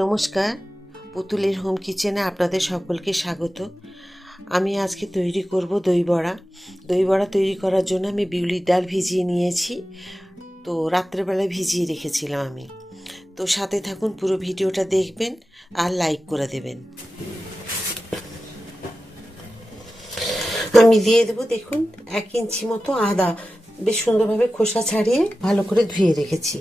নমস্কার, পুতুলের হোম কিচেনে আপনাদের সকলকে স্বাগত। আমি আজকে তৈরি করব দই বড়া। দই বড়া তৈরি করার জন্য আমি বিউলির ডাল ভিজিয়ে নিয়েছি। তো রাত্রেবেলায় ভিজিয়ে রেখেছিলাম আমি। তো সাথে থাকুন, পুরো ভিডিওটা দেখবেন আর লাইক করে দেবেন। আমি দিয়ে দেবো, দেখুন 1 ইঞ্চি মতো আদা বেশ সুন্দরভাবে খোসা ছাড়িয়ে ভালো করে ধুয়ে রেখেছি।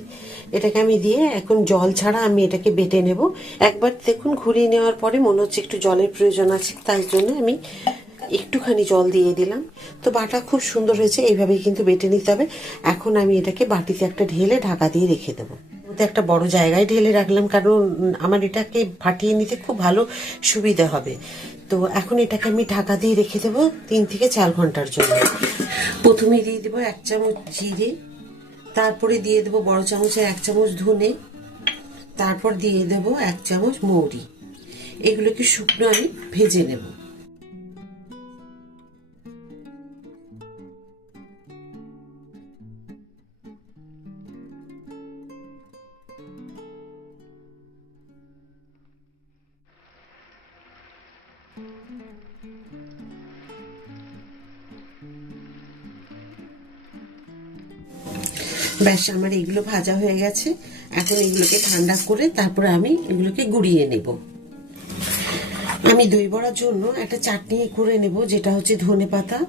এটাকে আমি দিয়ে এখন জল ছাড়া আমি এটাকে বেটে নেব। একবার দেখুন ঘুরিয়ে নেওয়ার পরে মনে হচ্ছে একটু জলের প্রয়োজন আছে, তাই জন্য আমি একটুখানি জল দিয়ে দিলাম। তো বাটা খুব সুন্দর হয়েছে, এইভাবেই কিন্তু বেটে নিতে হবে। এখন আমি এটাকে বাটিতে একটা ঢেলে ঢাকা দিয়ে রেখে দেবো। মধ্যে একটা বড় জায়গায় ঢেলে রাখলাম, কারণ আমার এটাকে ফাটিয়ে নিতে খুব ভালো সুবিধা হবে। তো এখন এটাকে আমি ঢাকা দিয়ে রেখে দেবো 3 থেকে 4 ঘন্টার জন্য। প্রথমে দিয়ে দেবো 1 চামচ জিরে, তারপরে দিয়ে দেবো বড় চামচের 1 চামচ ধনে, তারপর দিয়ে দেবো 1 চামচ মৌরি। এগুলোকে শুকনো আমি ভেজে নেব। ব্যাস, আমার এগুলো ভাজা হয়ে গেছে। এখন এগুলোকে ঠান্ডা করে তারপরে আমি এগুলোকে গুঁড়িয়ে নেব। আমি দই বড়ার জন্য একটা চাটনি করে নেব, যেটা হচ্ছে ধনে পাতা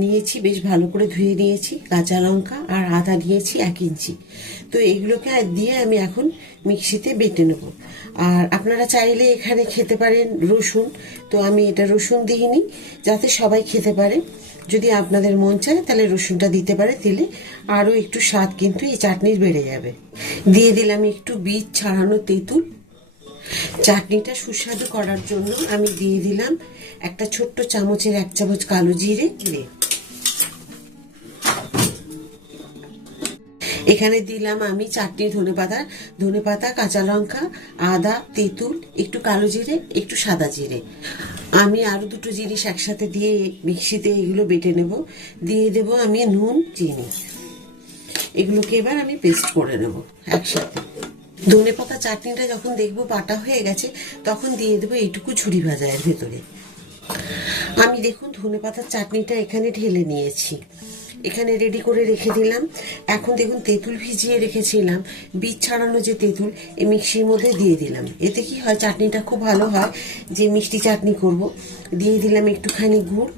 নিয়েছি, বেশ ভালো করে ধুয়ে নিয়েছি, কাঁচা লঙ্কা আর আদা নিয়েছি 1 ইঞ্চি। তো এইগুলোকে দিয়ে আমি এখন মিক্সিতে বেটে নেব। আর আপনারা চাইলে এখানে খেতে পারেন রসুন, তো আমি এটা রসুন দিইনি, যাতে সবাই খেতে পারে। যদি আপনাদের মন চায় তাহলে রসুনটা দিতে পারে, দিলে আরও একটু স্বাদ কিন্তু এই চাটনির বেড়ে যাবে। দিয়ে দিলাম একটু বীজ ছাড়ানো তেঁতুল। চাটনিটা সুস্বাদু করার জন্য আমি দিয়ে দিলাম একটা ছোট্ট চামচের 1 চামচ কালো জিরে। এখানে দিলাম আমি চাটনি ধনে পাতা, কাঁচা লঙ্কা, আদা, তেঁতুল, একটু কালো জিরে, একটু সাদা জিরে। আমি আরো দুটো জিনিস একসাথে দিয়ে মিক্সিতে এগুলো বেটে নেব। দিয়ে দেব আমি নুন, চিনি। এগুলোকে এবার আমি পেস্ট করে নেব একসাথে। ধনে পাতা চাটনিটা যখন দেখবো বাটা হয়ে গেছে, তখন দিয়ে দেবো এইটুকু ঝুরি ভাজা এর ভেতরে। আমি দেখুন ধনে পাতার চাটনিটা এখানে ঢেলে নিয়েছি, এখানে রেডি করে রেখে দিলাম। এখন দেখুন তেঁতুল ভিজিয়ে রেখেছিলাম, বীজ ছাড়ানো যে তেঁতুল, এই মিক্সির মধ্যে দিয়ে দিলাম। এতে কি হয়, চাটনিটা খুব ভালো হয়। যে মিষ্টি চাটনি করব, দিয়ে দিলাম একটুখানি গুড়।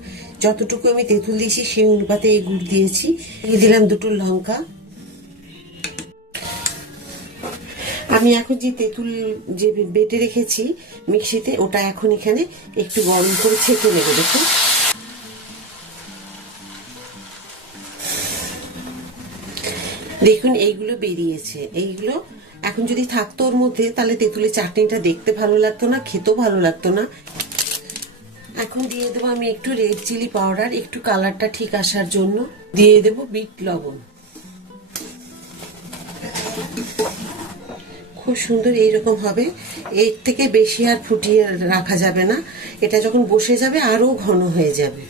যতটুকু আমি তেঁতুল দিয়েছি সেই অনুপাতে এই গুড় দিয়েছি। দিয়ে দিলাম 2টো লঙ্কা। আমি এখন যে তেঁতুল যে বেটে রেখেছি মিক্সিতে, ওটা এখন এখানে একটু গরম করে ছেঁকে নেবো। দেখুন দেখুন এইগুলো বেরিয়েছে। এইগুলো এখন যদি থাকতো ওর মধ্যে, তাহলে তেঁতুলের চাটনিটা দেখতে ভালো লাগতো না, খেতেও ভালো লাগতো না। এখন দিয়ে দেবো আমি একটু রেড চিলি পাউডার, একটু কালারটা ঠিক আসার জন্য। দিয়ে দেবো বিট লবণ। খুব সুন্দর এইরকম হবে। এর থেকে বেশি আর ফুটিয়ে রাখা যাবে না, এটা যখন বসে যাবে আরো ঘন হয়ে যাবে।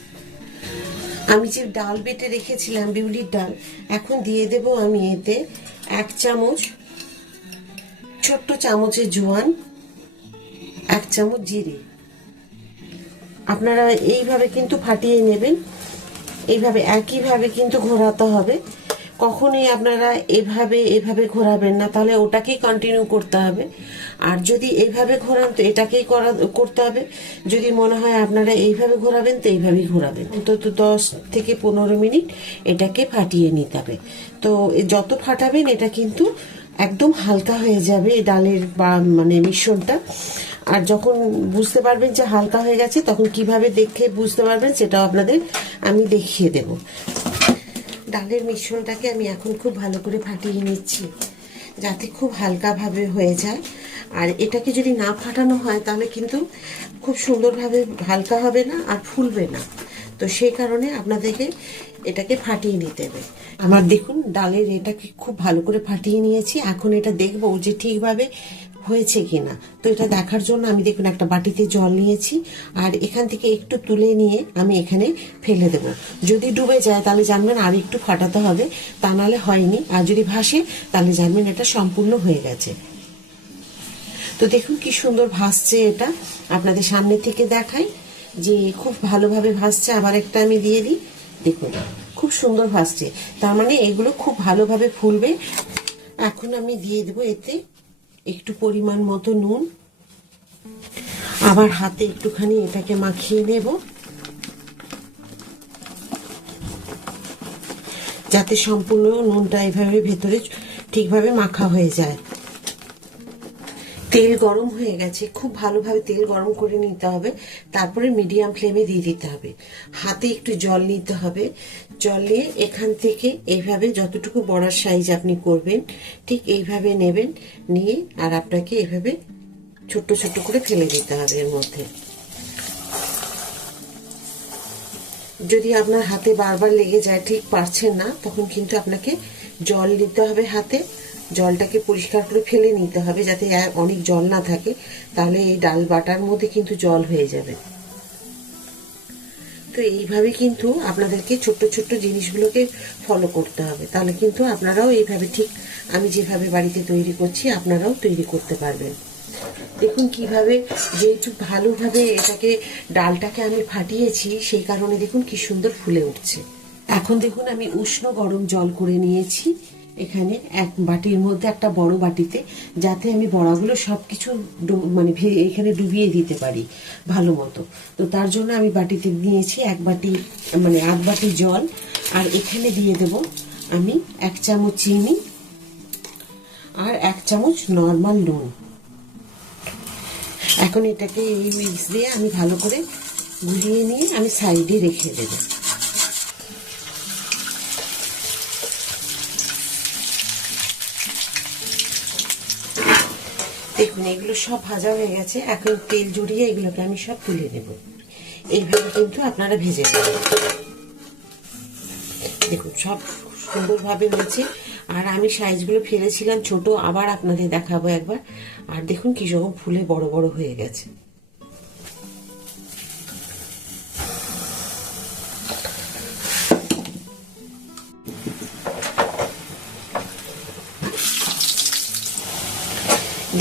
আমি যে ডাল বেটে রেখেছিলাম বিউলির ডাল, এখন দিয়ে দেব আমি এতে 1 চামচ, ছোট্ট চামচের জোয়ান, 1 চামচ জিরে। আপনারা এইভাবে কিন্তু ফাটিয়ে নেবেন, এইভাবে একইভাবে কিন্তু ঘোরাতে হবে। কখনোই আপনারা এভাবে ঘোরাবেন না, তাহলে ওটাকেই কন্টিনিউ করতে হবে। আর যদি এইভাবে ঘোরান তো এটাকেই করতে হবে। যদি মনে হয় আপনারা এইভাবে ঘোরাবেন তো এইভাবেই ঘোরাবেন। অন্তত 10 থেকে 15 মিনিট এটাকে ফাটিয়ে নিতে হবে। তো যত ফাটাবেন এটা কিন্তু একদম হালকা হয়ে যাবে ডালের মানে মিশ্রণটা। আর যখন বুঝতে পারবেন যে হালকা হয়ে গেছে, তখন কিভাবে দেখে বুঝতে পারবেন সেটাও আপনাদের আমি দেখিয়ে দেব। ডালের মিশ্রণটাকে আমি এখন খুব ভালো করে ফাটিয়ে নিচ্ছি, যাতে খুব হালকাভাবে হয়ে যায়। আর এটাকে যদি না ফাটানো হয় তাহলে কিন্তু খুব সুন্দরভাবে হালকা হবে না আর ফুলবে না। তো সেই কারণে আপনাদেরকে এটাকে ফাটিয়ে নিতে হবে। আমার দেখুন ডালের এটাকে খুব ভালো করে ফাটিয়ে নিয়েছি। এখন এটা দেখবো যে ঠিকভাবে হয়েছে কিনা। তো এটা দেখার জন্য আমি দেখুন একটা বাটিতে জল নিয়েছি, আর এখান থেকে একটু তুলে নিয়ে আমি এখানে ফেলে দেব। যদি ডুবে যায় তাহলে জানবেন আর একটু ফাটাতে হবে, তা নাহলে হয়নি। আর যদি ভাসে তাহলে জানবেন এটা সম্পূর্ণ হয়ে গেছে। তো দেখুন কি সুন্দর ভাসছে, এটা আপনাদের সামনে থেকে দেখাই যে খুব ভালোভাবে ভাসছে। আবার একটা আমি দিয়ে দিই, দেখুন খুব সুন্দর ভাসছে, তার মানে এগুলো খুব ভালোভাবে ফুলবে। এখন আমি দিয়ে দেবো এতে একটু পরিমাণ মতো নুন, আবার হাতে একটুখানি এটাকে মাখিয়ে নেব যাতে সম্পূর্ণ নুনটা এভাবে ভেতরে ঠিকভাবে মাখা হয়ে যায়। তেল গরম হয়ে গেছে, খুব ভালোভাবে তেল গরম করে নিতে হবে, তারপরে মিডিয়াম ফ্লেমে দিয়ে দিতে হবে। হাতে একটু জল নিতে হবে, জল নিয়ে এখান থেকে এইভাবে যতটুকু বড়ার সাইজ আপনি করবেন ঠিক এইভাবে নেবেন, নিয়ে আর আপনাকে এইভাবে ছোট্ট ছোট্ট করে ফেলে দিতে হবে এর মধ্যে। যদি আপনার হাতে বারবার লেগে যায়, ঠিক পারছেন না, তখন কিন্তু আপনাকে জল নিতে হবে হাতে, জলটাকে পরিষ্কার করে ফেলে নিতে হবে যাতে অনেক জল না থাকে, তাহলে এই ডাল বাটার মধ্যে কিন্তু জল হয়ে যাবে। তো এইভাবে কিন্তু আপনাদেরকে ছোট্ট ছোট্ট জিনিসগুলোকে ফলো করতে হবে, তাহলে কিন্তু আপনারাও এইভাবে ঠিক আমি যেভাবে বাড়িতে তৈরি করছি আপনারাও তৈরি করতে পারবেন। দেখুন কিভাবে, যেহেতু ভালোভাবে এটাকে ডালটাকে আমি ফাটিয়েছি সেই কারণে দেখুন কি সুন্দর ফুলে উঠছে। এখন দেখুন আমি উষ্ণ গরম জল করে নিয়েছি এখানে এক বাটির মধ্যে, একটা বড় বাটিতে, যাতে আমি বড়াগুলো সবকিছু মানে এখানে ডুবিয়ে দিতে পারি ভালো মতো। তো তার জন্য আমি বাটিতে নিয়েছি এক বাটি মানে আধ বাটি জল, আর এখানে দিয়ে দেব আমি 1 চামচ চিনি আর 1 চামচ নর্মাল নুন। এখন এটাকে এই মিক্স দিয়ে আমি ভালো করে গুলিয়ে নিয়ে আমি সাইডে রেখে দেব। দেখুন এগুলো সব ভাজা হয়ে গেছে, এখন তেল জড়িয়ে এগুলোকে আমি সব তুলে নেব। এইভাবে কিন্তু আপনারা ভেজে নেবেন। দেখুন সব সুন্দরভাবে হয়েছে, আর আমি সাইজগুলো ফেলেছিলাম ছোট, আবার আপনাদের দেখাবো একবার। আর দেখুন কি রকম ফুলে বড় বড় হয়ে গেছে।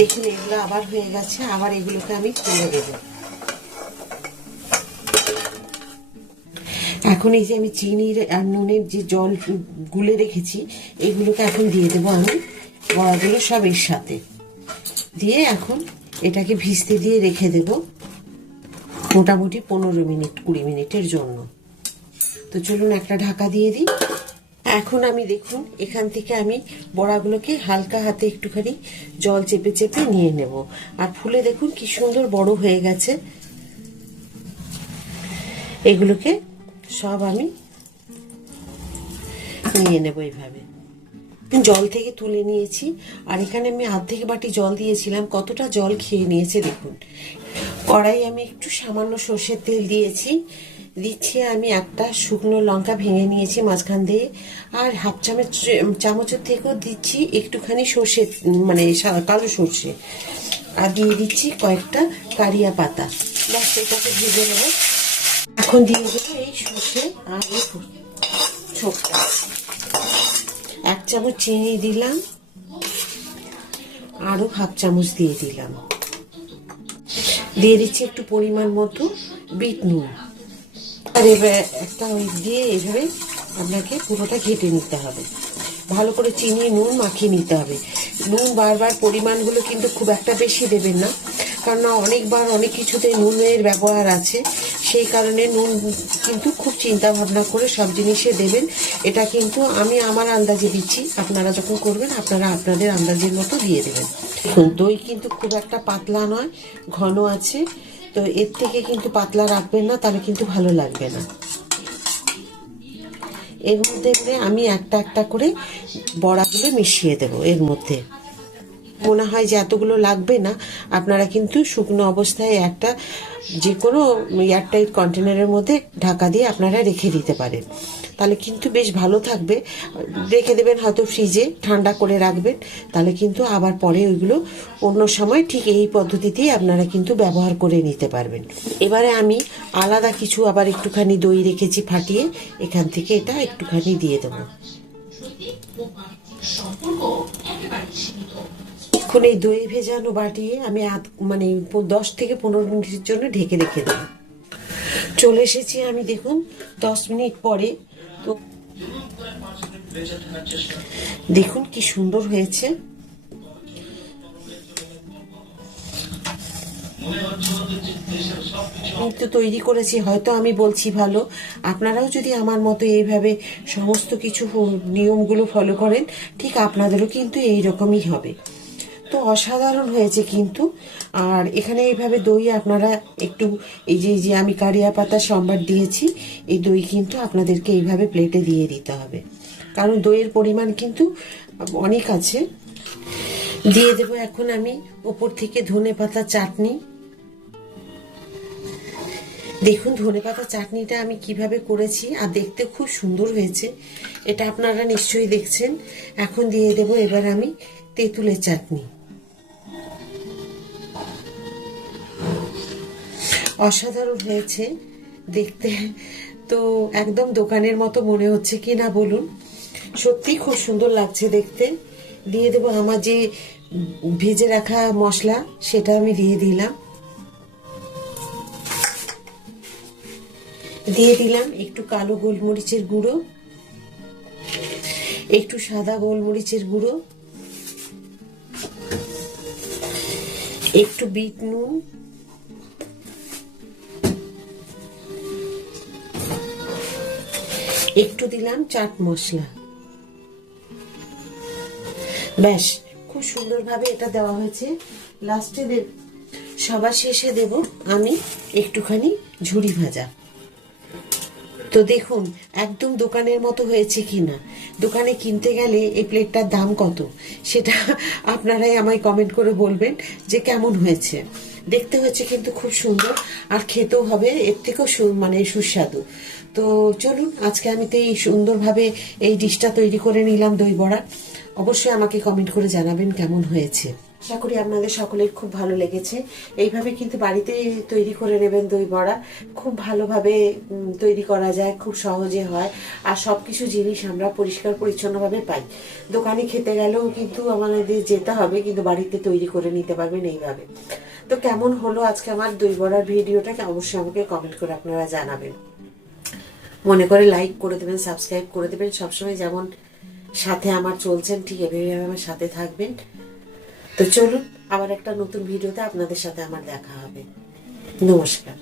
দেখুন এগুলো আবার হয়ে গেছে, আবার এগুলোকে আমি তুলে দেব। এখন এই যে আমি চিনির আর নুনের যে জল গুলে রেখেছি এগুলোকে এখন দিয়ে দেবো আমি বড়াগুলো সব এর সাথে দিয়ে, এখন এটাকে ভিজতে দিয়ে রেখে দেব মোটামুটি 15 মিনিট 20 মিনিটের জন্য। তো চলুন একটা ঢাকা দিয়ে দিই। এখন আমি দেখুন এখান থেকে আমি বড়াগুলোকে হালকা হাতে একটুখানি জল চেপে চেপে নিয়ে নেব, আর ফুলে দেখুন কি সুন্দর বড় হয়ে গেছে। এগুলোকে সব আমি নিয়ে নেব এইভাবে। জল থেকে তুলে নিয়েছি, আর এখানে আমি অর্ধেক বাটি জল দিয়েছিলাম, কতটা জল খেয়ে নিয়েছে দেখুন। কড়াই আমি একটু সামান্য সর্ষের তেল দিয়েছি, দিচ্ছি আমি একটা শুকনো লঙ্কা ভেঙে নিয়েছি মাঝখান দিয়ে, আর হাফ চামচের থেকেও দিচ্ছি একটুখানি সর্ষে মানে কালো সর্ষে, আর দিয়ে দিচ্ছি কয়েকটা কারিয়া পাতা। ব্যাস এটাকে ভেজে নেব। এখন দিয়ে দেবো এই সর্ষে আর এই ছোটটা, 1 চামচ চিনি দিলাম, আরো হাফ চামচ দিয়ে দিলাম, দিয়ে দিচ্ছি একটু পরিমাণ মতো বিট নুন, আর এবার একটা ওই দিয়ে এভাবে আপনাকে পুরোটা ঘেটে নিতে হবে, ভালো করে চিনি নুন মাখিয়ে নিতে হবে। নুন বারবার পরিমাণগুলো কিন্তু খুব একটা বেশি দেবেন না, কারণ অনেকবার অনেক কিছুতে নুনের ব্যবহার আছে, সেই কারণে নুন কিন্তু খুব চিন্তা ভাবনা করে সব জিনিসে দেবেন। এটা কিন্তু আমি আমার আন্দাজে দিচ্ছি, আপনারা যখন করবেন আপনারা আপনাদের আন্দাজের মতো দিয়ে দেবেন। দই কিন্তু খুব একটা পাতলা নয়, ঘন আছে, তো এর থেকে কিন্তু পাতলা রাখবেন না, তাহলে কিন্তু ভালো লাগবে না। এর মধ্যে আমি একটা একটা করে বড়াগুলো মিশিয়ে দেব এর মধ্যে। মনে হয় যে এতগুলো লাগবে না, আপনারা কিন্তু শুকনো অবস্থায় একটা যে কোনো এয়ারটাইট কন্টেনারের মধ্যে ঢাকা দিয়ে আপনারা রেখে দিতে পারেন, তাহলে কিন্তু বেশ ভালো থাকবে। রেখে দেবেন হয়তো ফ্রিজে, ঠান্ডা করে রাখবেন, তাহলে কিন্তু আবার পরে ওইগুলো অন্য সময় ঠিক এই পদ্ধতিতেই আপনারা কিন্তু ব্যবহার করে নিতে পারবেন। এবারে আমি আলাদা কিছু আবার একটুখানি দই রেখেছি ফাটিয়ে, এখান থেকে এটা একটুখানি দিয়ে দেবো। এখন এই দই ভেজানো বাটিয়ে আমি মানে 10 থেকে 15 মিনিটের জন্য ঢেকে রেখে দেব। চলে এসেছি আমি, দেখুন 10 মিনিট পরে। তো দেখুন কি সুন্দর হয়েছে। তো তৈরি করেছি, হয়তো আমি বলছি ভালো, আপনারাও যদি আমার মতো এইভাবে সমস্ত কিছু নিয়মগুলো ফলো করেন, ঠিক আপনাদেরও কিন্তু এইরকমই হবে। তো অসাধারণ হয়েছে কিন্তু। আর এখানে এইভাবে দই আপনারা একটু, এই যে আমি কারিয়া পাতা সম্বার দিয়েছি, এই দই কিন্তু আপনাদেরকে এইভাবে প্লেটে দিয়ে দিতে হবে, কারণ দইয়ের পরিমাণ কিন্তু অনেক আছে। দিয়ে দেবো এখন আমি উপর থেকে ধনেপাতা চাটনি। দেখুন ধনেপাতা চাটনিটা আমি কিভাবে করেছি, আর দেখতে খুব সুন্দর হয়েছে, এটা আপনারা নিশ্চয়ই দেখছেন। এখন দিয়ে দেব এবার আমি তেঁতুলের চাটনি। অসাধারণ হয়েছে দেখতে, তো একদম দোকানের মতো মনে হচ্ছে কি না বলুন, সত্যি খুব সুন্দর লাগছে দেখতে। দিয়ে দেবো আমার যে ভেজে রাখা মশলা, সেটা আমি দিয়ে দিলাম। দিয়ে দিলাম একটু কালো গোলমরিচের গুঁড়ো, একটু সাদা গোলমরিচের গুঁড়ো, একটু বিট নুন, একটু দিলাম চাট মশলা। ব্যাস, খুব সুন্দরভাবে এটা দেওয়া হয়েছে। লাস্টে সবার শেষে দেব আমি একটুখানি ঝুরি ভাজা। তো দেখুন একদম দোকানের মতো হয়েছে কিনা। দোকানে কিনতে গেলে এই প্লেটটার দাম কত, সেটা আপনারাই আমায় কমেন্ট করে বলবেন যে কেমন হয়েছে। দেখতে হয়েছে কিন্তু খুব সুন্দর, আর খেতেও হবে এর থেকেও মানে সুস্বাদু। তো চলুন, আজকে আমি তো এই সুন্দরভাবে এই ডিশটা তৈরি করে নিলাম, দই বড়া। অবশ্যই আমাকে কমেন্ট করে জানাবেন কেমন হয়েছে। আশা করি আপনাদের সকলের খুব ভালো লেগেছে। এইভাবে কিন্তু বাড়িতে তৈরি করে নেবেন দই বড়া, খুব ভালোভাবে তৈরি করা যায়, খুব সহজে হয়। আর সব কিছু জিনিস আমরা পরিষ্কার পরিচ্ছন্নভাবে পাই। দোকানে খেতে গেলেও কিন্তু আমাদের যেতে হবে, কিন্তু বাড়িতে তৈরি করে নিতে পারবেন এইভাবে। তো কেমন হলো আজকে আমার দই বড়ার ভিডিওটা, অবশ্যই আমাকে কমেন্ট করে আপনারা জানাবেন। মনে করে লাইক করে দেবেন, সাবস্ক্রাইব করে দেবেন। সবসময় যেমন সাথে আমার চলছেন, ঠিক এভাবে আমার সাথে থাকবেন। তো চলুন, আবার একটা নতুন ভিডিওতে আপনাদের সাথে আমার দেখা হবে। নমস্কার।